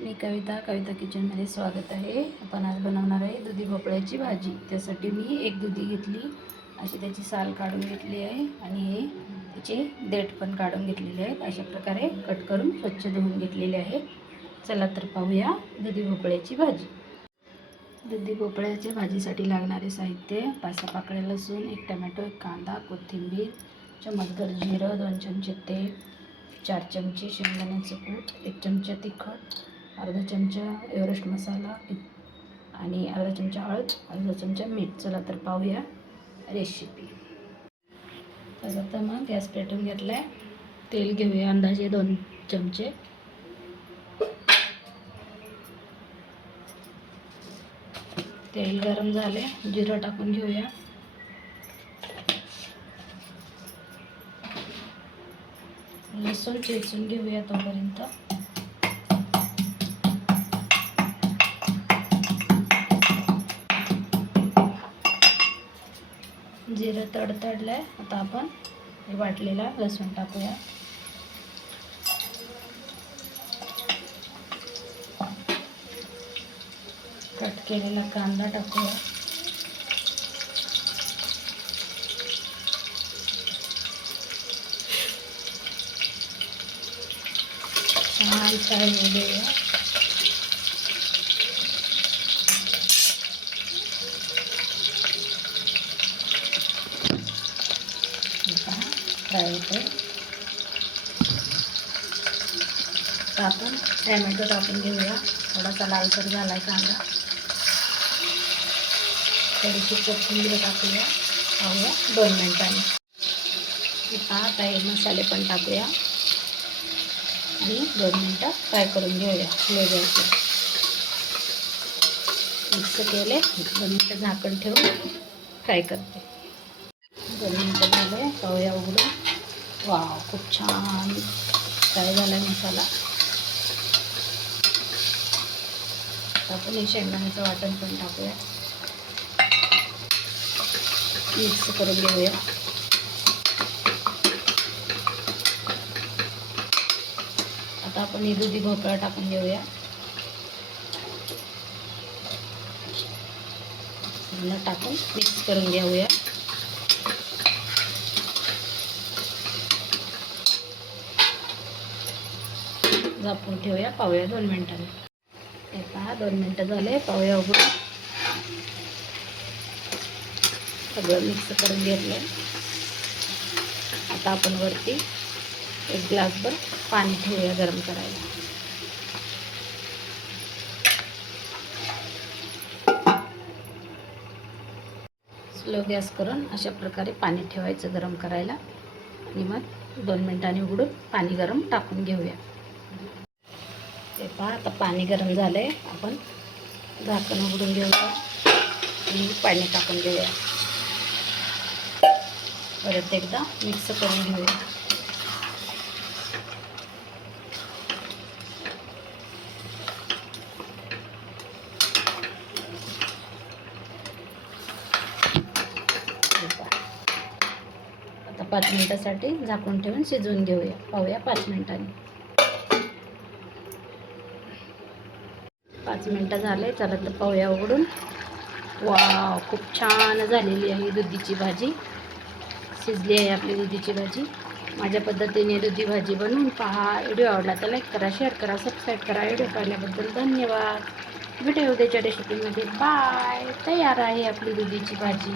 मी कविता किचनमध्ये स्वागत आहे. आपण आज बनवणार आहे दुधी भोपळ्याची भाजी. त्यासाठी मी एक दुधी घेतली, अशी त्याची साल काढून घेतली आहे आणि हे त्याचे देठ पण काढून घेतलेले आहेत. अशा प्रकारे कट करून स्वच्छ धुवून घेतलेले आहे. चला तर पाहूया दुधी भोपळ्याची भाजी. दुधी भोपळ्याच्या भाजीसाठी लागणारे साहित्य: 5-6 पाकळ्या लसूण, 1 टमॅटो, 1 कांदा, कोथिंबीर, चमचभर जिरं, 2 चमचे तेल, 4 चमचे शेंगदाण्याचं कूट, 1 चमचा तिखट, अर्धा चमचा एव्हरेस्ट मसाला आणि अर्धा चमचा हळद, अर्धा चमचा मीठ. चला तर पाहूया रेसिपी. तर आता मग गॅस पेटवून घेतला आहे. तेल घेऊया अंदाजे 2 चमचे. तेल गरम झाले, जिरं टाकून घेऊया. लसूण चेचून घेऊया तोपर्यंत. जिरं तडतडलंय. आता आपण वाटलेला लसूण टाकूया. कट केलेला कांदा टाकूया. छान फ्राय होऊ देऊया. फ्राय होते. तर आपण टॅमॅटो टाकून घेऊया. थोडासा लालसर झाला आहे कांदा. थोडीशी कोथिंबीर टाकूया. पाहूया 2 मिनिटांनी. आता हे मसाले पण टाकूया आणि 2 मिनटं फ्राय करून घेऊया. लो गॅसवर मिक्स केले. 2 मिनटं झाकण ठेवून फ्राय करते. 2 मिनटं झाले. पाहूया उघडून. वाव, खूप छान फ्राय झाला आहे मसाला. आपण हे शेंगदाण्याचं वाटण पण टाकूया. मिक्स करून घेऊया. आता आपण हे दुधी भोपळा टाकून घेऊया. टाकून मिक्स करून घेऊया. झाकून ठेवूया. पाहूया 2 मिनिटांनी. हे पहा 2 मिनटं झाले. पाहूया उघडून. सगळं मिक्स करून घेतलं. आता आपण वरती 1 ग्लासभर पाणी ठेवूया गरम करायला. स्लो गॅस करून अशा प्रकारे पाणी ठेवायचं गरम करायला आणि मग 2 मिनिटांनी उघडून पाणी गरम टाकून घेऊया. ते पहा आता पाणी गरम झालं आहे. आपण झाकण उघडून घेऊया आणि पाणी टाकून घेऊया. परत एकदा मिक्स करून घेऊया. आता 5 मिनिटासाठी झाकून ठेवून शिजवून घेऊया. पाहूया 5 मिनिटांनी. 5 मिनिटं झाले. चला तर पाहूया उघडून. वाव, खूप छान झालेली आहे दुधीची भाजी. शिजली आहे आपली दुधीची भाजी. माझ्या पद्धतीने दुधी भाजी बनवून पहा. व्हिडिओ आवडला तर लाईक करा, शेअर करा, सबस्क्राईब करा. व्हिडिओ पाहिल्याबद्दल धन्यवाद. भेटूया उद्याच्या रेसिपीमध्ये. बाय. तयार आहे आपली दुधीची भाजी.